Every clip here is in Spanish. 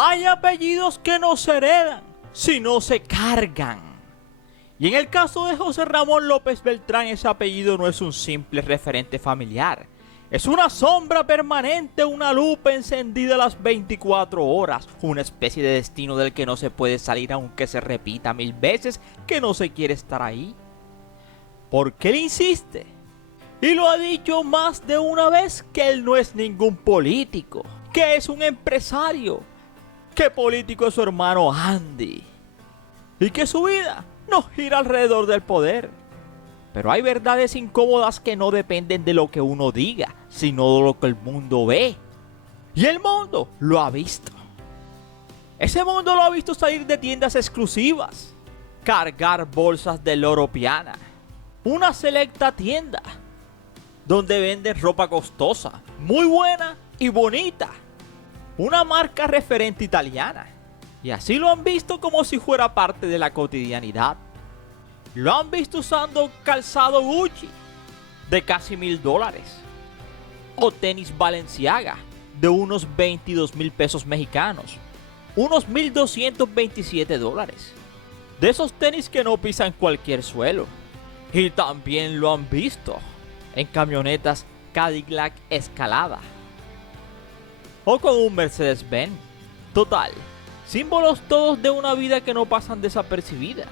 Hay apellidos que no se heredan, sino se cargan. Y en el caso de José Ramón López Beltrán, ese apellido no es un simple referente familiar. Es una sombra permanente, una lupa encendida las 24 horas, una especie de destino del que no se puede salir aunque se repita 1000 veces que no se quiere estar ahí. Porque él insiste, y lo ha dicho más de una vez, que él no es ningún político, que es un empresario, que político es su hermano Andy, y que su vida no gira alrededor del poder. Pero hay verdades incómodas que no dependen de lo que uno diga, sino de lo que el mundo ve. Y el mundo lo ha visto. Ese mundo lo ha visto salir de tiendas exclusivas, cargar bolsas de Loro Piana, una selecta tienda donde venden ropa costosa, muy buena y bonita, una marca referente italiana. Y así lo han visto como si fuera parte de la cotidianidad. Lo han visto usando calzado Gucci de casi $1000 o tenis Balenciaga de unos 22,000 pesos mexicanos, unos $1,227. De esos tenis que no pisan cualquier suelo. Y también lo han visto en camionetas Cadillac Escalada o con un Mercedes-Benz. Total, símbolos todos de una vida que no pasan desapercibida.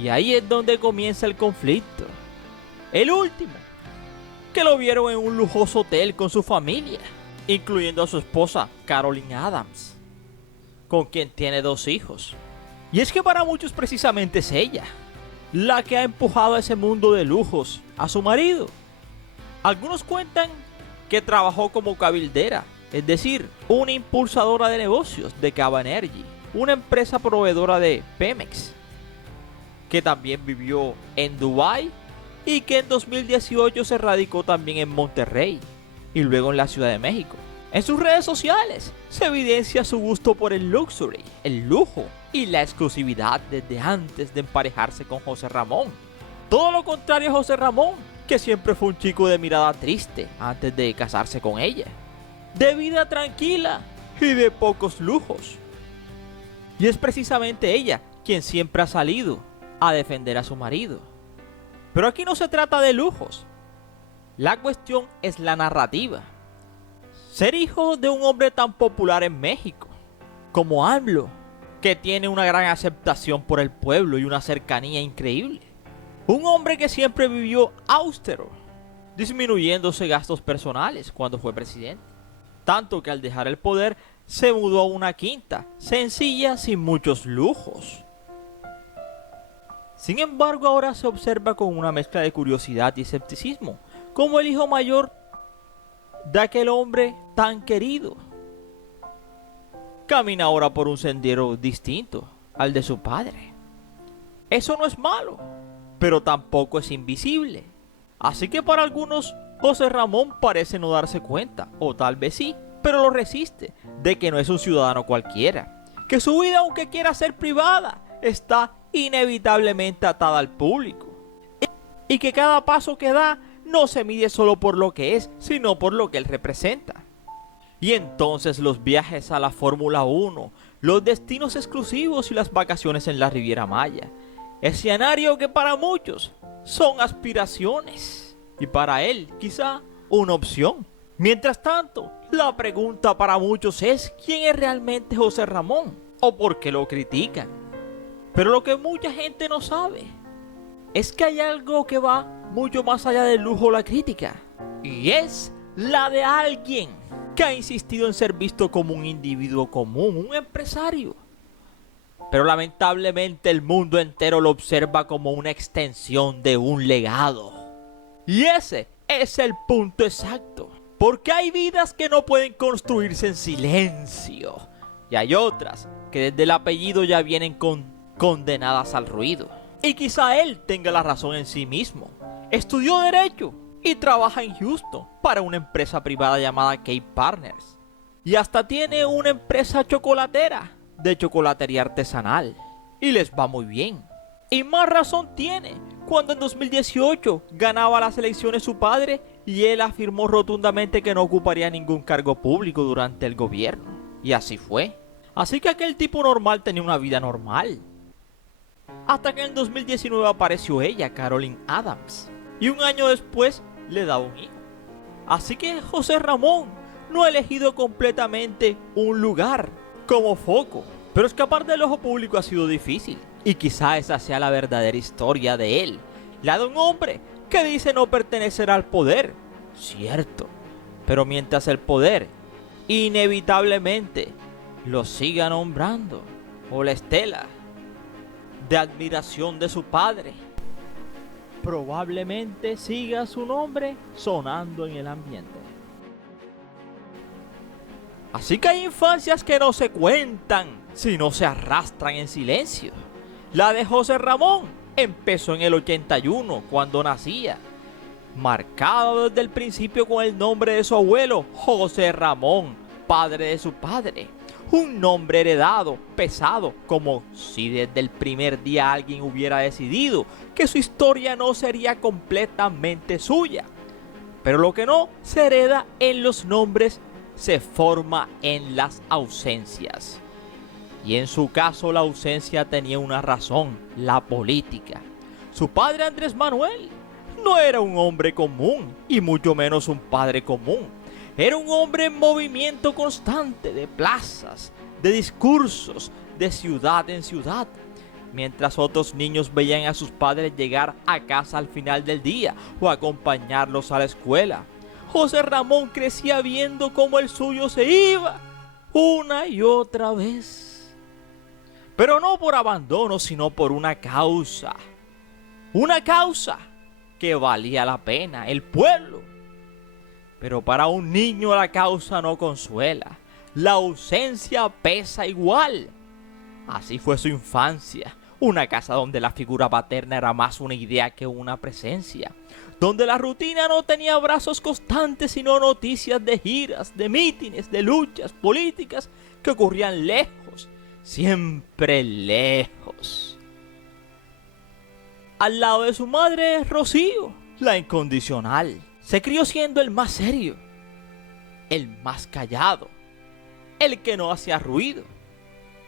Y ahí es donde comienza el conflicto. El último, que lo vieron en un lujoso hotel con su familia, incluyendo a su esposa Caroline Adams, con quien tiene 2 hijos. Y es que para muchos precisamente es ella la que ha empujado a ese mundo de lujos a su marido. Algunos cuentan que trabajó como cabildera, es decir, una impulsadora de negocios de Cava Energy, una empresa proveedora de Pemex, que también vivió en Dubái y que en 2018 se radicó también en Monterrey y luego en la Ciudad de México. En sus redes sociales se evidencia su gusto por el luxury, el lujo y la exclusividad desde antes de emparejarse con José Ramón. Todo lo contrario a José Ramón, que siempre fue un chico de mirada triste antes de casarse con ella, de vida tranquila y de pocos lujos. Y es precisamente ella quien siempre ha salido a defender a su marido. Pero aquí no se trata de lujos. La cuestión es la narrativa. Ser hijo de un hombre tan popular en México como AMLO, que tiene una gran aceptación por el pueblo y una cercanía increíble. Un hombre que siempre vivió austero, disminuyéndose gastos personales cuando fue presidente. Tanto que al dejar el poder se mudó a una quinta, sencilla, sin muchos lujos. Sin embargo, ahora se observa con una mezcla de curiosidad y escepticismo, como el hijo mayor de aquel hombre tan querido camina ahora por un sendero distinto al de su padre. Eso no es malo, pero tampoco es invisible. Así que para algunos, José Ramón parece no darse cuenta, o tal vez sí, pero lo resiste, de que no es un ciudadano cualquiera, que su vida, aunque quiera ser privada, está inevitablemente atada al público, y que cada paso que da no se mide solo por lo que es, sino por lo que él representa. Y entonces los viajes a la Fórmula 1, los destinos exclusivos y las vacaciones en la Riviera Maya, escenario que para muchos son aspiraciones y para él quizá una opción. Mientras tanto, la pregunta para muchos es ¿quién es realmente José Ramón? ¿O por qué lo critican? Pero lo que mucha gente no sabe es que hay algo que va mucho más allá del lujo o la crítica, y es la de alguien que ha insistido en ser visto como un individuo común, un empresario. Pero lamentablemente el mundo entero lo observa como una extensión de un legado. Y ese es el punto exacto. Porque hay vidas que no pueden construirse en silencio. Y hay otras que desde el apellido ya vienen condenadas al ruido. Y quizá él tenga la razón en sí mismo. Estudió Derecho y trabaja en Houston para una empresa privada llamada Cape Partners. Y hasta tiene una empresa chocolatera de chocolatería artesanal. Y les va muy bien. Y más razón tiene cuando en 2018 ganaba las elecciones su padre y él afirmó rotundamente que no ocuparía ningún cargo público durante el gobierno. Y así fue. Así que aquel tipo normal tenía una vida normal. Hasta que en 2019 apareció ella, Caroline Adams, y un año después le da un hijo. Así que José Ramón no ha elegido completamente un lugar como foco, pero escapar del ojo público ha sido difícil, y quizá esa sea la verdadera historia de él, la de un hombre que dice no pertenecer al poder, cierto, pero mientras el poder inevitablemente lo siga nombrando, o la estela de admiración de su padre, probablemente siga su nombre sonando en el ambiente. Así que hay infancias que no se cuentan, sino se arrastran en silencio. La de José Ramón empezó en el 81, cuando nacía, marcado desde el principio con el nombre de su abuelo, José Ramón, padre de su padre. Un nombre heredado, pesado, como si desde el primer día alguien hubiera decidido que su historia no sería completamente suya. Pero lo que no se hereda en los nombres se forma en las ausencias. Y en su caso la ausencia tenía una razón, la política. Su padre Andrés Manuel no era un hombre común, y mucho menos un padre común. Era un hombre en movimiento constante de plazas, de discursos, de ciudad en ciudad, mientras otros niños veían a sus padres llegar a casa al final del día o acompañarlos a la escuela. José Ramón crecía viendo cómo el suyo se iba una y otra vez. Pero no por abandono, sino por una causa. Una causa que valía la pena, el pueblo. Pero para un niño la causa no consuela. La ausencia pesa igual. Así fue su infancia. Una casa donde la figura paterna era más una idea que una presencia. Donde la rutina no tenía abrazos constantes, sino noticias de giras, de mítines, de luchas políticas que ocurrían lejos, siempre lejos. Al lado de su madre, Rocío, la incondicional. Se crió siendo el más serio, el más callado, el que no hacía ruido,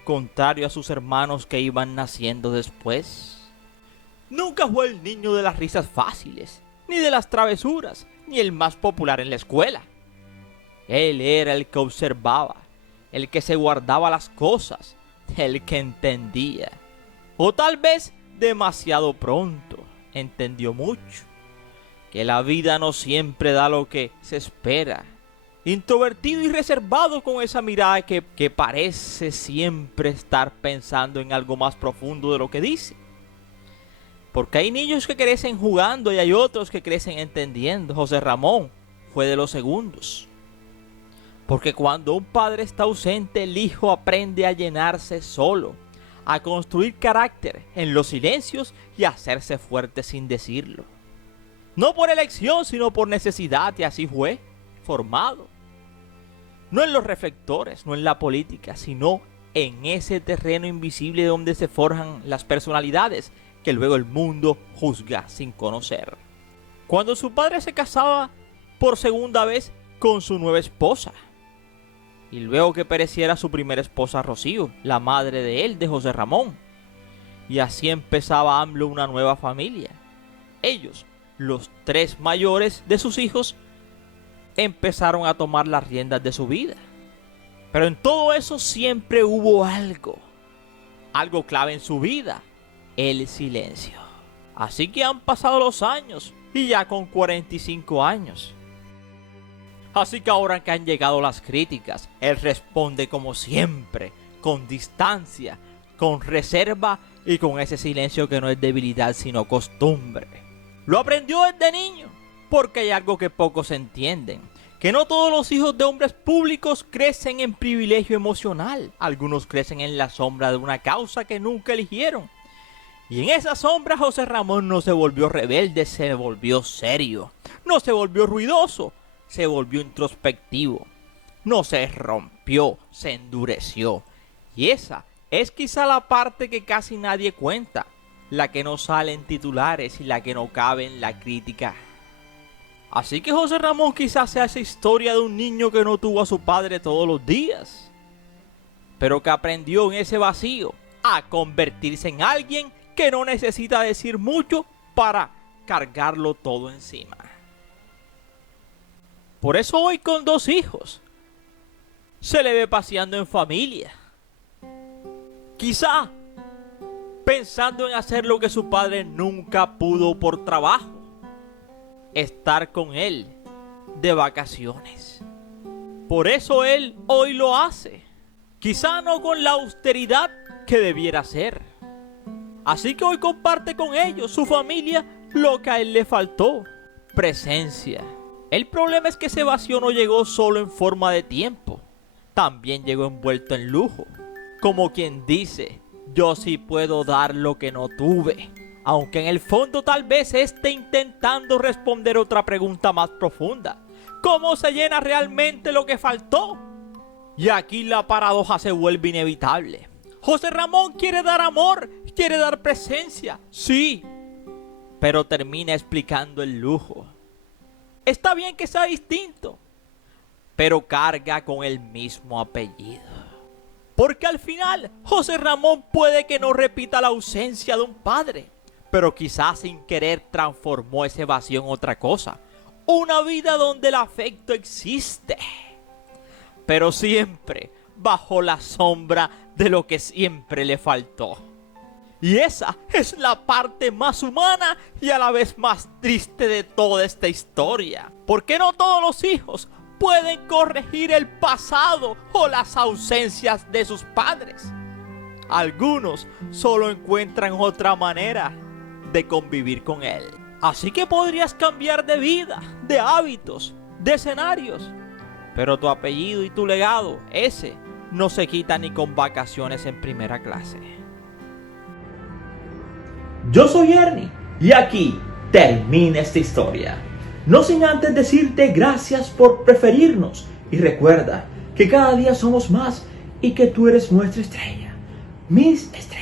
contrario a sus hermanos que iban naciendo después. Nunca fue el niño de las risas fáciles, ni de las travesuras, ni el más popular en la escuela. Él era el que observaba, el que se guardaba las cosas, el que entendía. O tal vez demasiado pronto entendió mucho. Que la vida no siempre da lo que se espera. Introvertido y reservado, con esa mirada que parece siempre estar pensando en algo más profundo de lo que dice. Porque hay niños que crecen jugando y hay otros que crecen entendiendo. José Ramón fue de los segundos. Porque cuando un padre está ausente, el hijo aprende a llenarse solo, a construir carácter en los silencios y a hacerse fuerte sin decirlo. No por elección, sino por necesidad, y así fue formado. No en los reflectores, no en la política, sino en ese terreno invisible donde se forjan las personalidades que luego el mundo juzga sin conocer. Cuando su padre se casaba por segunda vez con su nueva esposa, y luego que pereciera su primera esposa Rocío, la madre de él, de José Ramón, y así empezaba AMLO una nueva familia. Ellos, los tres mayores de sus hijos, empezaron a tomar las riendas de su vida. Pero en todo eso siempre hubo algo clave en su vida: el silencio. Así que han pasado los años, y ya con 45 años. Así que ahora que han llegado las críticas, él responde como siempre, con distancia, con reserva y con ese silencio que no es debilidad sino costumbre. Lo aprendió desde niño, porque hay algo que pocos entienden, que no todos los hijos de hombres públicos crecen en privilegio emocional. Algunos crecen en la sombra de una causa que nunca eligieron. Y en esa sombra José Ramón no se volvió rebelde, se volvió serio. No se volvió ruidoso, se volvió introspectivo. No se rompió, se endureció. Y esa es quizá la parte que casi nadie cuenta, la que no sale en titulares y la que no cabe en la crítica. Así que José Ramón quizás sea esa historia de un niño que no tuvo a su padre todos los días, pero que aprendió en ese vacío a convertirse en alguien que no necesita decir mucho para cargarlo todo encima. Por eso hoy con 2 hijos se le ve paseando en familia. Quizá pensando en hacer lo que su padre nunca pudo por trabajo: estar con él de vacaciones. Por eso él hoy lo hace, quizá no con la austeridad que debiera ser. Así que hoy comparte con ellos, su familia, lo que a él le faltó: presencia. El problema es que ese vacío no llegó solo en forma de tiempo, también llegó envuelto en lujo. Como quien dice: yo sí puedo dar lo que no tuve. Aunque en el fondo tal vez esté intentando responder otra pregunta más profunda: ¿cómo se llena realmente lo que faltó? Y aquí la paradoja se vuelve inevitable. José Ramón quiere dar amor, quiere dar presencia, sí, pero termina explicando el lujo. Está bien que sea distinto, pero carga con el mismo apellido. Porque al final, José Ramón puede que no repita la ausencia de un padre, pero quizás sin querer transformó ese vacío en otra cosa. Una vida donde el afecto existe, pero siempre bajo la sombra de lo que siempre le faltó. Y esa es la parte más humana y a la vez más triste de toda esta historia. Porque no todos los hijos pueden corregir el pasado o las ausencias de sus padres. Algunos solo encuentran otra manera de convivir con él. Así que podrías cambiar de vida, de hábitos, de escenarios, pero tu apellido y tu legado, ese no se quita ni con vacaciones en primera clase. Yo soy Ernie y aquí termina esta historia. No sin antes decirte gracias por preferirnos y recuerda que cada día somos más y que tú eres nuestra estrella, mis estrellas.